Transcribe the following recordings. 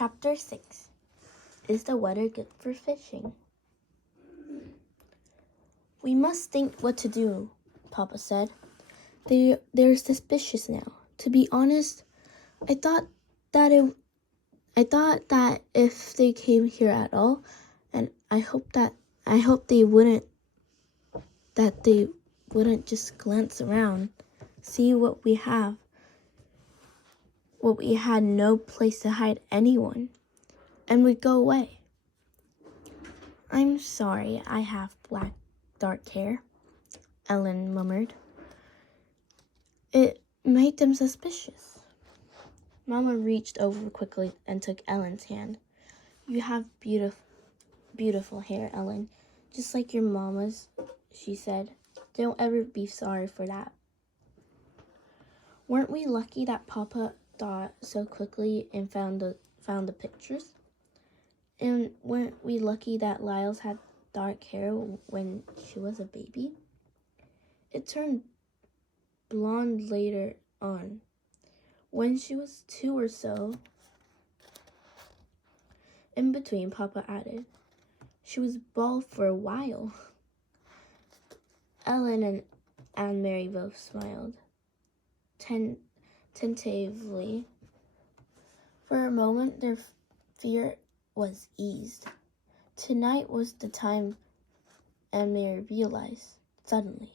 Chapter 6. Is the weather good for fishing? We must think what to do, Papa said. They're suspicious now. To be honest, I thought that if they came here at all, and I hope they wouldn't just glance around, see what we have. What we had no place to hide anyone, and would go away. I'm sorry I have black, dark hair, Ellen murmured. It made them suspicious. Mama reached over quickly and took Ellen's hand. You have beautiful hair, Ellen, just like your mama's, she said. Don't ever be sorry for that. Weren't we lucky that Papa thought so quickly and found the pictures? And weren't we lucky that Lyles had dark hair when she was a baby? It turned blonde later on, when she was 2 or so. In between, Papa added, she was bald for a while. Ellen and Anne Mary both smiled. Tentatively. For a moment, their fear was eased. Tonight was the time Anne Mary realized, suddenly,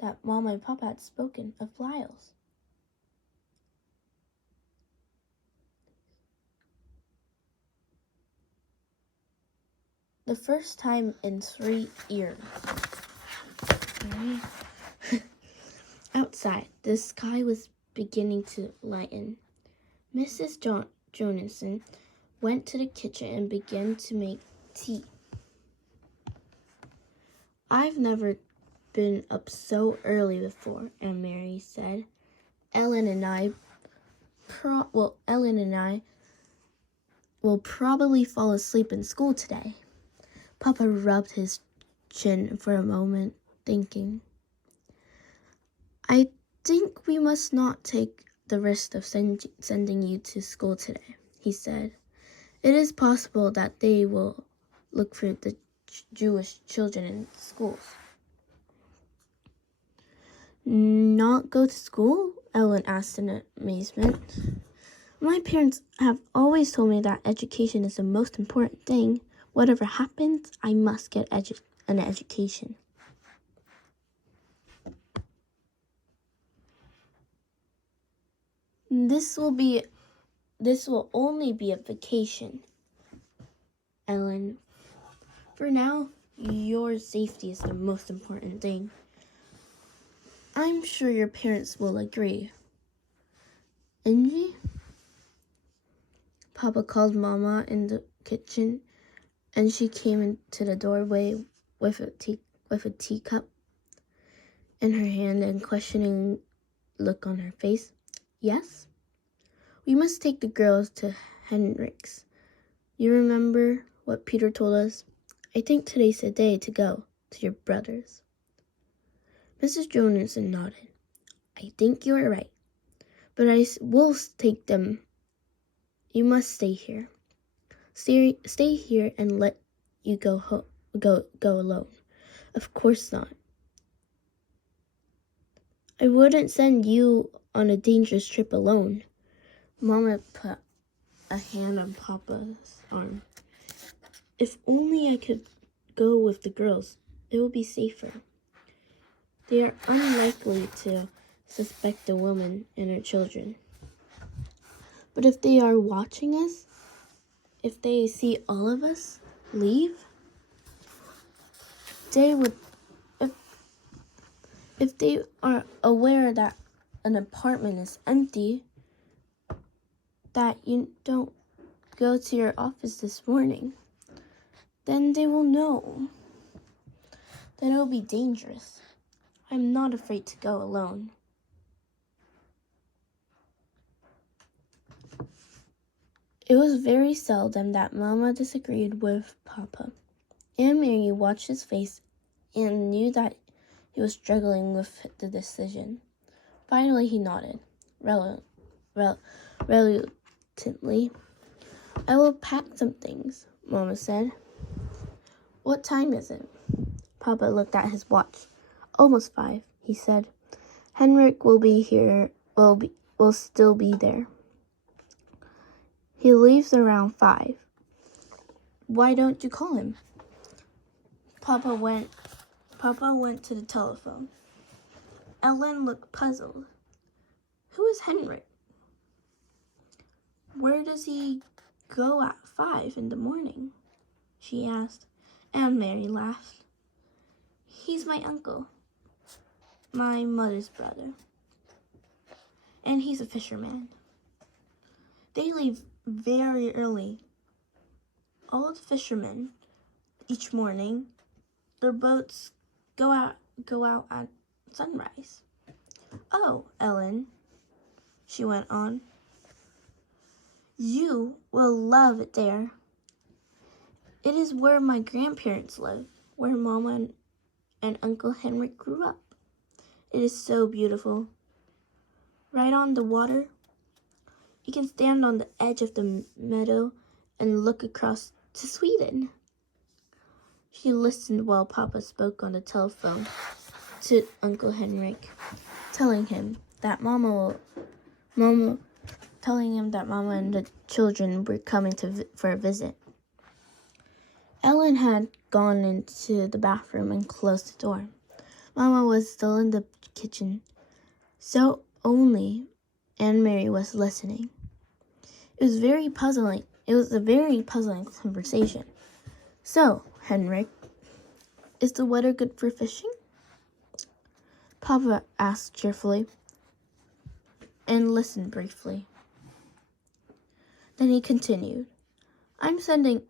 that Mama and Papa had spoken of Lyles. The first time in 3 years. Outside, the sky was beginning to lighten. Mrs. Jonasson went to the kitchen and began to make tea. I've never been up so early before, Aunt Mary said. Ellen and I will probably fall asleep in school today. Papa rubbed his chin for a moment, thinking. I think we must not take the risk of sending you to school today, he said. It is possible that they will look for the Jewish children in schools. Not go to school? Ellen asked in amazement. My parents have always told me that education is the most important thing. Whatever happens, I must get an education. This will only be a vacation, Ellen. For now, your safety is the most important thing. I'm sure your parents will agree. Angie? Papa called Mama in the kitchen, and she came into the doorway with a teacup in her hand and questioning look on her face. Yes? We must take the girls to Henrik's. You remember what Peter told us? I think today's the day to go to your brother's. Mrs. Jonasson nodded. I think you are right, but I will take them. You must stay here. Stay here and let you go alone. Of course not. I wouldn't send you on a dangerous trip alone. Mama put a hand on Papa's arm. If only I could go with the girls, it would be safer. They are unlikely to suspect the woman and her children. But if they are watching us, if they see all of us leave, they would, if they are aware that an apartment is empty, that you don't go to your office this morning, then they will know. Then it will be dangerous. I'm not afraid to go alone. It was very seldom that Mama disagreed with Papa. Aunt Mary watched his face and knew that he was struggling with the decision. Finally, he nodded, reluctantly. I will pack some things, Mama said. What time is it? Papa looked at his watch. Almost 5, he said. Henrik will be here, will still be there. He leaves around 5. Why don't you call him? Papa went to the telephone. Ellen looked puzzled. Who is Henrik? Where does he go at 5 in the morning? She asked, and Mary laughed. He's my uncle, my mother's brother, and he's a fisherman. They leave very early. All the fishermen, each morning, their boats go out at sunrise. Oh, Ellen, she went on, you will love it there. It is where my grandparents live, where Mama and Uncle Henrik grew up. It is so beautiful. Right on the water, you can stand on the edge of the meadow and look across to Sweden. She listened while Papa spoke on the telephone to Uncle Henrik, telling him that Mama and the children were coming for a visit. Ellen had gone into the bathroom and closed the door. Mama was still in the kitchen, so only Anne Mary was listening. It was a very puzzling conversation. So, Henrik, is the weather good for fishing? Papa asked cheerfully and listened briefly. Then he continued, I'm sending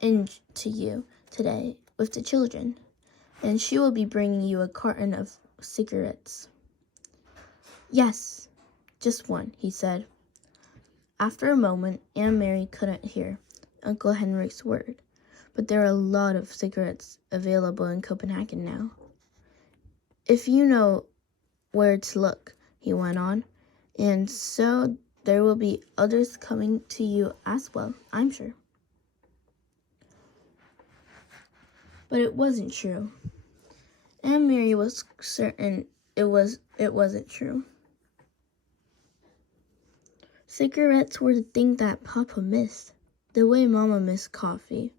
in to you today with the children, and she will be bringing you a carton of cigarettes. Yes, just one, he said. After a moment, Aunt Mary couldn't hear Uncle Henrik's word, but there are a lot of cigarettes available in Copenhagen now. If you know where to look, he went on, and so there will be others coming to you as well, I'm sure. But it wasn't true. Aunt Mary was certain it wasn't true. Cigarettes were the thing that Papa missed, the way Mama missed coffee.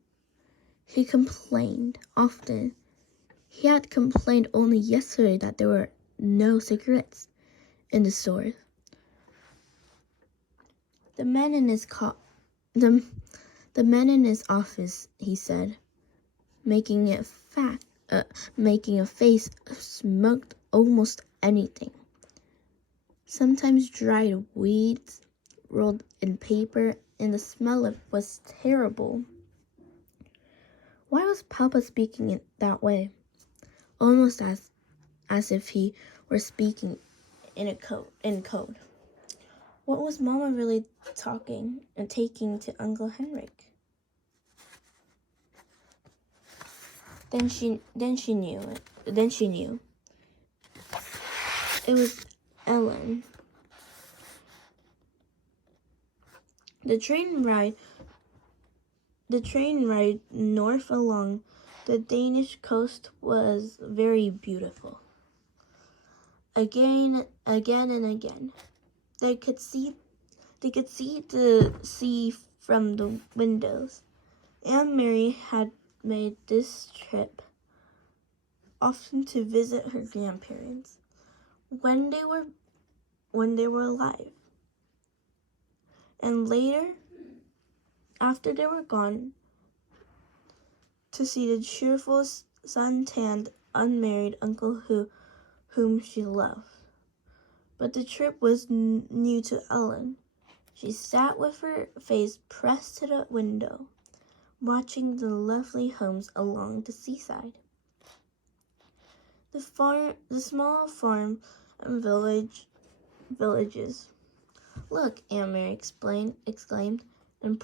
He complained often. He had complained only yesterday that there were no cigarettes in the store. The men in his office, he said, making a face, smoked almost anything. Sometimes dried weeds rolled in paper, and the smell was terrible. Why was Papa speaking it that way? Almost as if he were speaking in code. What was Mama really talking and taking to Uncle Henrik? Then she knew. It was Ellen. The train ride north along the Danish coast was very beautiful. Again and again. They could see the sea from the windows. Aunt Mary had made this trip often to visit her grandparents when they were alive. And later, after they were gone, to see the cheerful, sun-tanned, unmarried uncle whom she loved. But the trip was new to Ellen. She sat with her face pressed to the window, watching the lovely homes along the seaside. The small farm and villages. Look, Aunt Mary exclaimed, and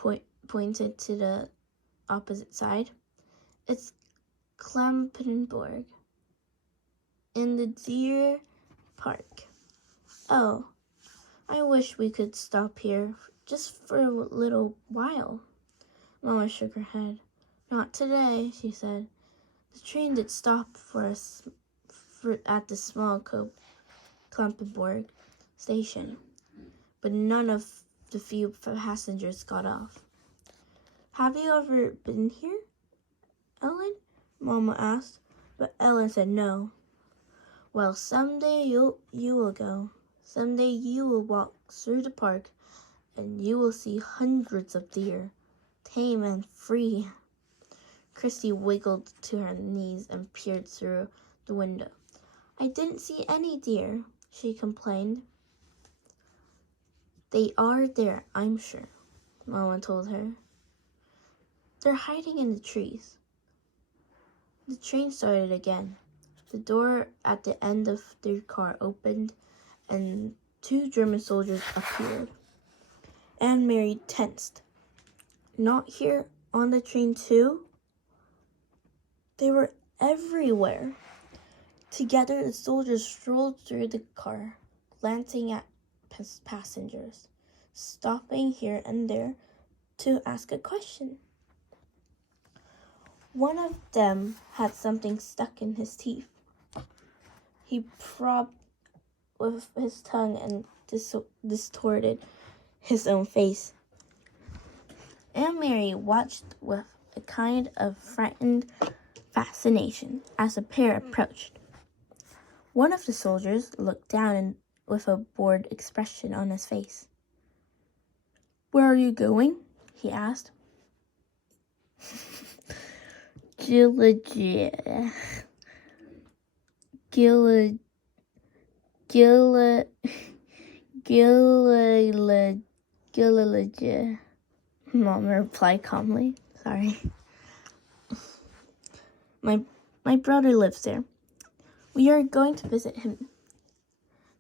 pointed to the opposite side. It's Klampenborg in the deer park. Oh, I wish we could stop here just for a little while. Mama shook her head. Not today, she said. The train did stop at the small Klampenborg station, but none of the few passengers got off. Have you ever been here, Ellen? Mama asked, but Ellen said no. Well, someday you will go. Someday you will walk through the park and you will see hundreds of deer, tame and free. Christy wiggled to her knees and peered through the window. I didn't see any deer, she complained. They are there, I'm sure, Mama told her. They're hiding in the trees. The train started again. The door at the end of their car opened, and 2 German soldiers appeared. Anne Mary tensed. Not here on the train too? They were everywhere. Together, the soldiers strolled through the car, glancing at passengers, stopping here and there to ask a question. One of them had something stuck in his teeth. He probed with his tongue and distorted his own face. Aunt Mary watched with a kind of frightened fascination as the pair approached. One of the soldiers looked down with a bored expression on his face. Where are you going? He asked. Gilligia. Mom replied calmly. Sorry. My brother lives there. We are going to visit him.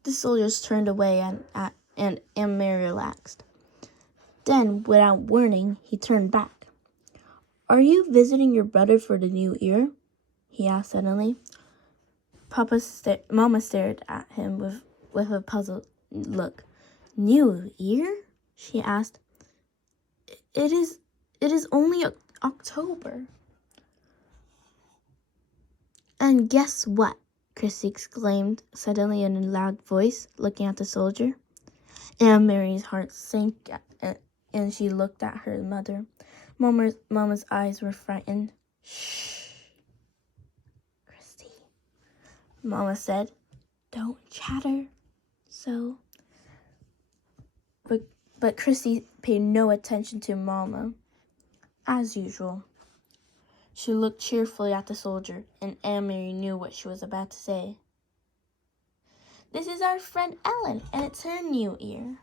The soldiers turned away and Aunt Mary relaxed. Then, without warning, he turned back. Are you visiting your brother for the new year? He asked suddenly. Mama stared at him with a puzzled look. New year? She asked. It is only October. And guess what? Chrissy exclaimed suddenly in a loud voice, looking at the soldier. Aunt Mary's heart sank and she looked at her mother. Mama's eyes were frightened. Shh, Christy, Mama said. Don't chatter. So. But Christy paid no attention to Mama. As usual. She looked cheerfully at the soldier, and Aunt Mary knew what she was about to say. This is our friend Ellen, and it's her new year.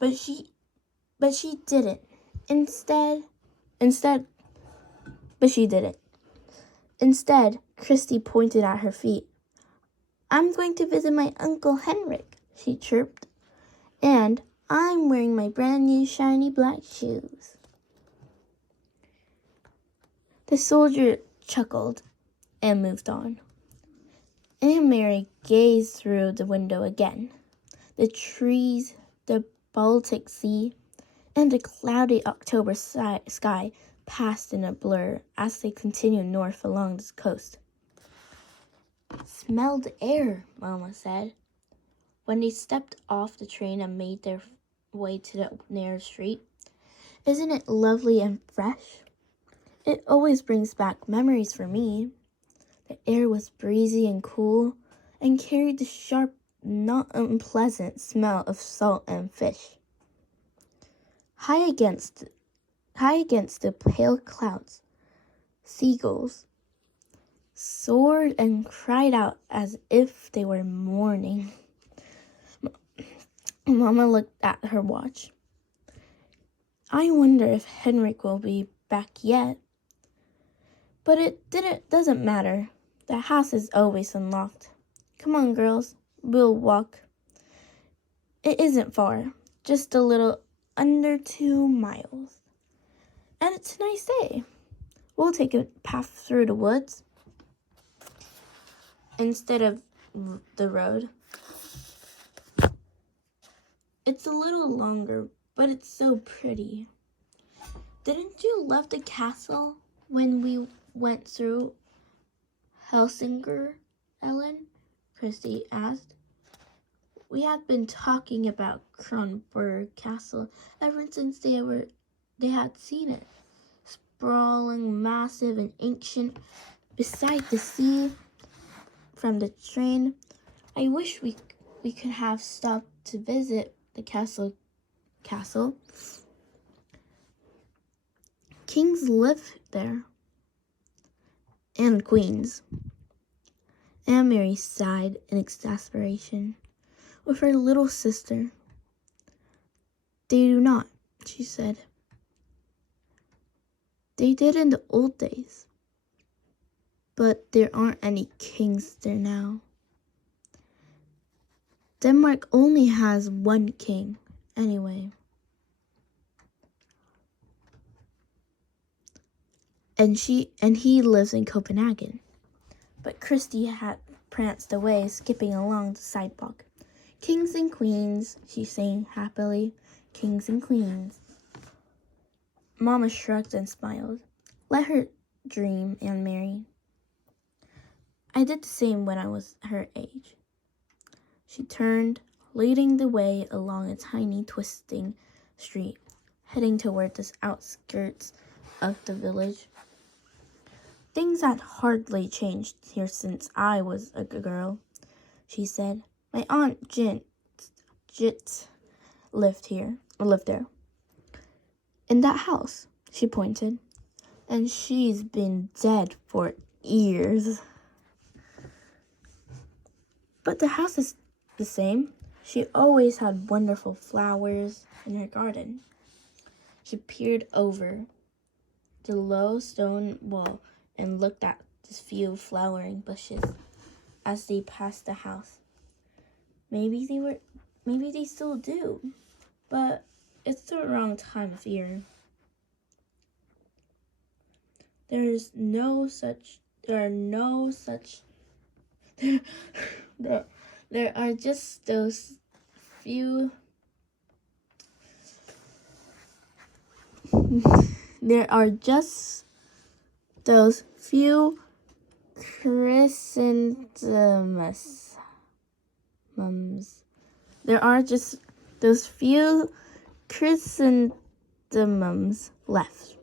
But she didn't. Instead, Christy pointed at her feet. I'm going to visit my Uncle Henrik, she chirped. And I'm wearing my brand new shiny black shoes. The soldier chuckled and moved on. Aunt Mary gazed through the window again. The trees, the Baltic Sea, and the cloudy October sky passed in a blur as they continued north along the coast. Smell the air, Mama said. When they stepped off the train and made their way to the nearest street. Isn't it lovely and fresh? It always brings back memories for me. The air was breezy and cool and carried the sharp, not unpleasant smell of salt and fish. High against the pale clouds, seagulls soared and cried out as if they were mourning. Mama looked at her watch. I wonder if Henrik will be back yet. But it doesn't matter. The house is always unlocked. Come on, girls. We'll walk. It isn't far. Just a little under 2 miles. And it's a nice day. We'll take a path through the woods instead of the road. It's a little longer, but it's so pretty. Didn't you love the castle when we went through Helsinger, Ellen? Christy asked. We had been talking about Kronborg Castle ever since they had seen it. Sprawling, massive, and ancient, beside the sea from the train. I wish we could have stopped to visit the castle. Kings live there, and queens. Aunt Mary sighed in exasperation. With her little sister. They do not, she said. They did in the old days. But there aren't any kings there now. Denmark only has one king, anyway. And he lives in Copenhagen. But Christy had pranced away, skipping along the sidewalk. Kings and queens, she sang happily. Kings and queens. Mama shrugged and smiled. Let her dream, Aunt Mary. I did the same when I was her age. She turned, leading the way along a tiny twisting street, heading toward the outskirts of the village. Things had hardly changed here since I was a girl, she said. My Aunt Jit lived there. In that house, she pointed. And she's been dead for years. But the house is the same. She always had wonderful flowers in her garden. She peered over the low stone wall and looked at the few flowering bushes as they passed the house. Maybe they still do, but it's the wrong time of year. There are just those few there are just those few chrysanthemums. There are just those few chrysanthemums left.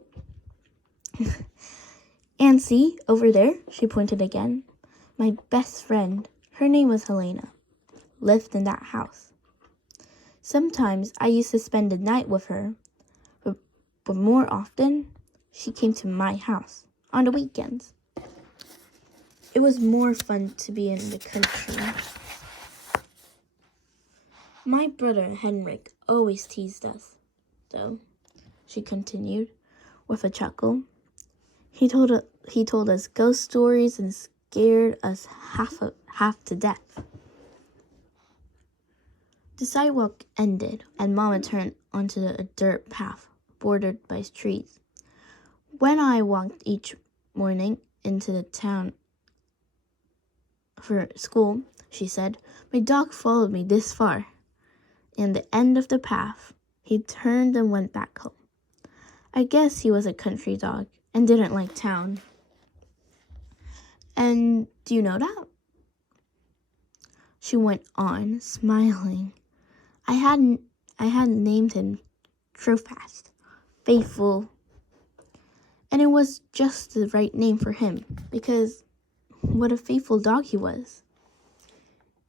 And see, over there, she pointed again. My best friend, her name was Helena, lived in that house. Sometimes I used to spend the night with her, but more often, she came to my house on the weekends. It was more fun to be in the country. My brother Henrik always teased us, though, she continued with a chuckle. He told us ghost stories and scared us half to death. The sidewalk ended, and Mama turned onto a dirt path bordered by trees. When I walked each morning into the town for school, she said, my dog followed me this far. And the end of the path, he turned and went back home. I guess he was a country dog and didn't like town. And do you know that? She went on, smiling. I hadn't named him Trofast, faithful. And it was just the right name for him, because what a faithful dog he was.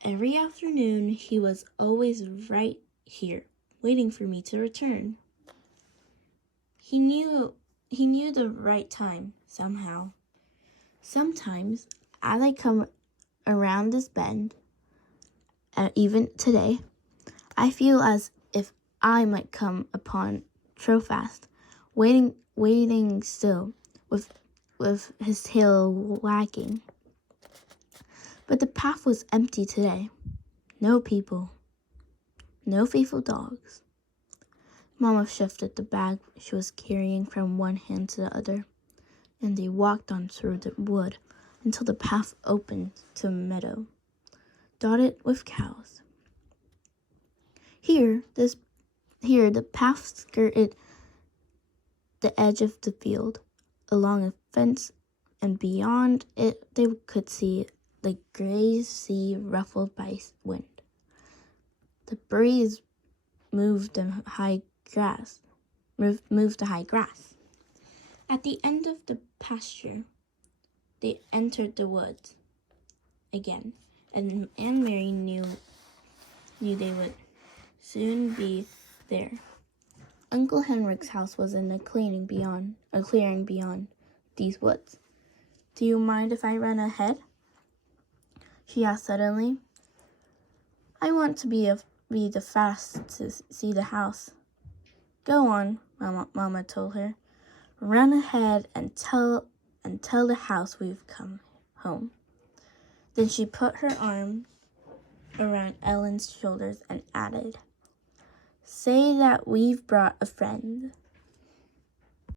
Every afternoon, he was always right here, waiting for me to return. He knew the right time, somehow. Sometimes, as I come around this bend, even today, I feel as if I might come upon Trofast, waiting still, with his tail wagging. But the path was empty today. No people. No faithful dogs. Mama shifted the bag she was carrying from one hand to the other, and they walked on through the wood until the path opened to a meadow, dotted with cows. Here, the path skirted the edge of the field, along a fence, and beyond it they could see the gray sea ruffled by wind. The breeze moved the high grass. At the end of the pasture, they entered the woods again, and Anne Mary knew they would soon be there. Uncle Henrik's house was in a clearing beyond these woods. "Do you mind if I run ahead?" she asked suddenly. "I want to be the fast to see the house." "Go on," Mama told her. "Run ahead and tell the house we've come home." Then she put her arm around Ellen's shoulders and added, "Say that we've brought a friend."